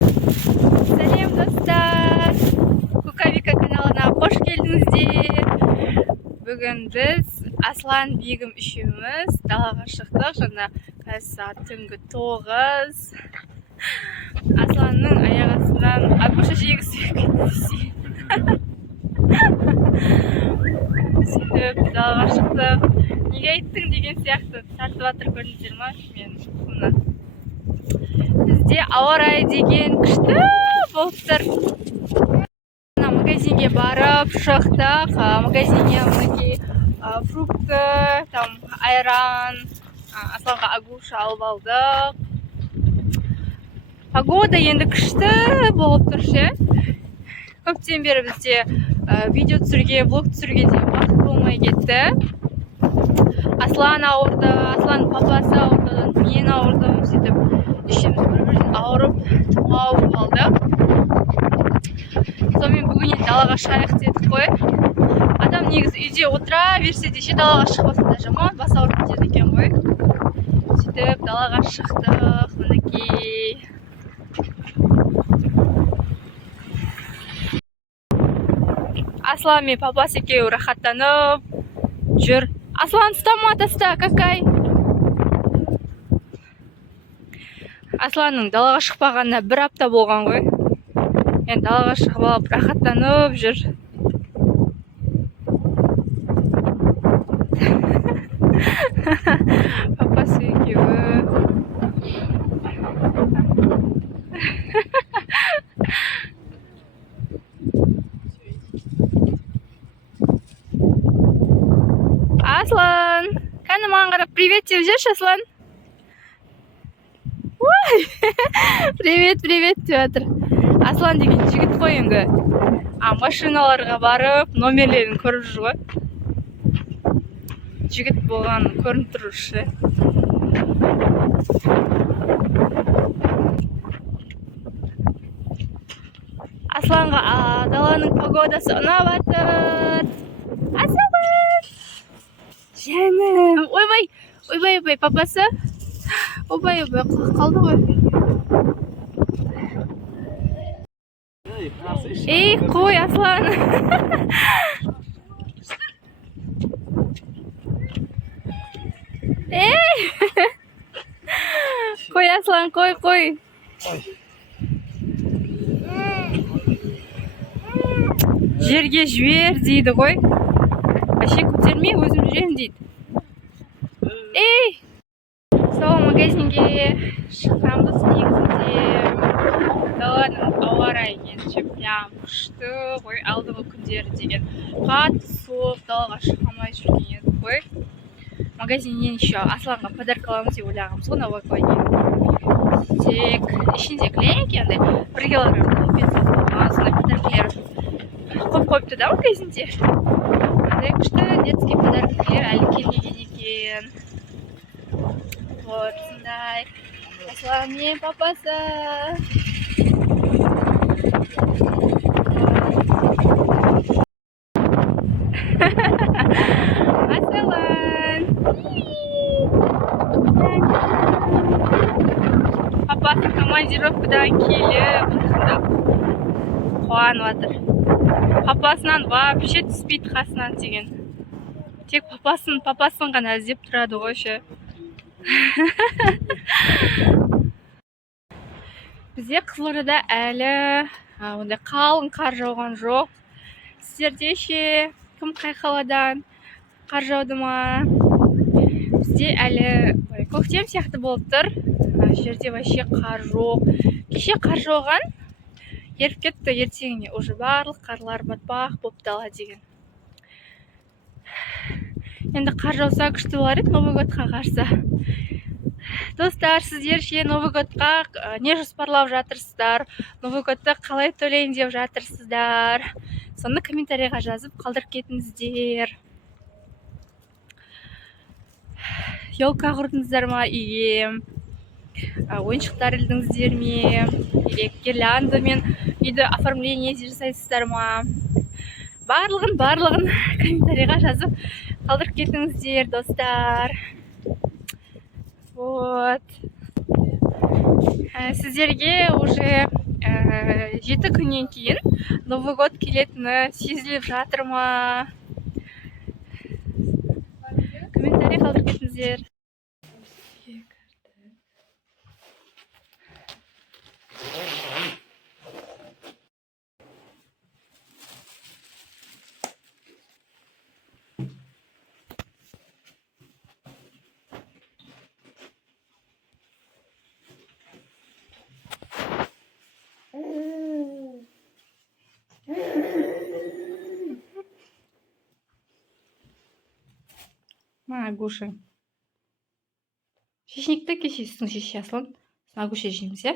Сәлем достар, Кукавика каналына қош келдіңіздер. Бүгін біз Аслан Бегім үшеуміз далаға шықтық. Жаңа қазір сағат түнгі 9. Асланның аяқ астынан Агуша жегісі кетті. Сөйтіп далаға шықтық. Неге айттың деген сияқты тартып жатыр, көрдіңіздер ма? Мен құлына. Бізде ауа райы деген күшті болып тұр. Магазинге барып шықтық. Магазинге мінекей фрукты, там айран, Асланға Агуша алып алдық. Погода енді күшті болып тұр ше. Көптен бері бізде видео түсіруге, влог түсіруге де уақыт болмай кетті. Аслан ауырды, Аслан папасы ауырды, мен ауырдым, сөйтіп үшеуміз бір-бірден ауырып, тұмау қалды. Сонымен бүгін енді далаға шығайық дедік қой. Адам негізі үйде отыра берсе де далаға шықпаса да жаман бас ауырып кетеді екен ғой. Сөйтіп далаға шықтық, мінекей. Аслан мен папасы екеуі рахаттанып жүр. Аслан, ұстама таста, какай. Асланның далаға шықпағанына бір апта болған ғой. Енді далаға шығып алып рахаттанып жүр. Папасы екеуі. Аслан, кәні маған қарап привет деп жүрші, Аслан. Привет деп жатыр. Аслан деген жігіт қой енді. Машиналарға барып, номерлерін көріп жүр ғой. Жігіт болған көрініп тұрушы. Асланға даланың погодасы ұнап жатыр. Аслан! Жаным! Ойбай, папасы. Ойбай, қалды ғой. Ей, қой, Аслан. Ей! Қой, Аслан, қой. Жерге жібер дейді ғой. Әше көтермей өзім жүрем дейді. Ей! Сол магазинге шыққанбыз негізінде. Даланың ауа райы енді прям күшті ғой. Алдыңғы күндері деген қатты суық, далаға шықпай жүрген еді ғой. Магазиннен еще Асланға подарка аламыз деп ойлағанбыз ғой, новогодний. Тек ішінде кілең андай 1 килограмм пицца болған, сондай подаркалар қойыпты да магазинде. Андай күшті детский подаркалар әлі келмеген екен. Вот, сондай. Аслан мен папасы. Аслан. Папасы командировкадан келіп, қуанып жатыр. Папасынан вообще түспейді қасынан деген. Тек папасын ғана іздеп тұрады ғой ше. Бізде Қызылордада әлі ондай қалың қар жауған жоқ. Сіздерде ше, кім қай қаладан қар жауды ма? Бізде әлі көктем сияқты болып тұр. Жерде вообще қар жоқ. Кеше қар жауған, еріп кетті, ертеңіне уже барлық қарлар батпақ болып дала деген. Енді қар жауса күшті болар еді Новый годқа қарсы. Достар, сіздер ше Новый годқа не жоспарлап жатырсыздар? Новый годты қалай төлейін деп жатырсыздар? Соны комментарийға жазып қалдырып кетіңіздер. Елка құрдыңыздар ма үйге? Ойыншықтар ілдіңіздер ме? Гирляндамен үйді оформление жасайсыздар ма? Барлығын комментарийға жазып қалдырып кетіңіздер, достар. Вот. Сіздерге уже 7 күннен кейін Новый год келетіні сезіліп жатыр ма? Комментарий қалдырып кетіңіздер. Гоша. Шешнекті кешесің шеше асылын. Сына көше жейміз, иә?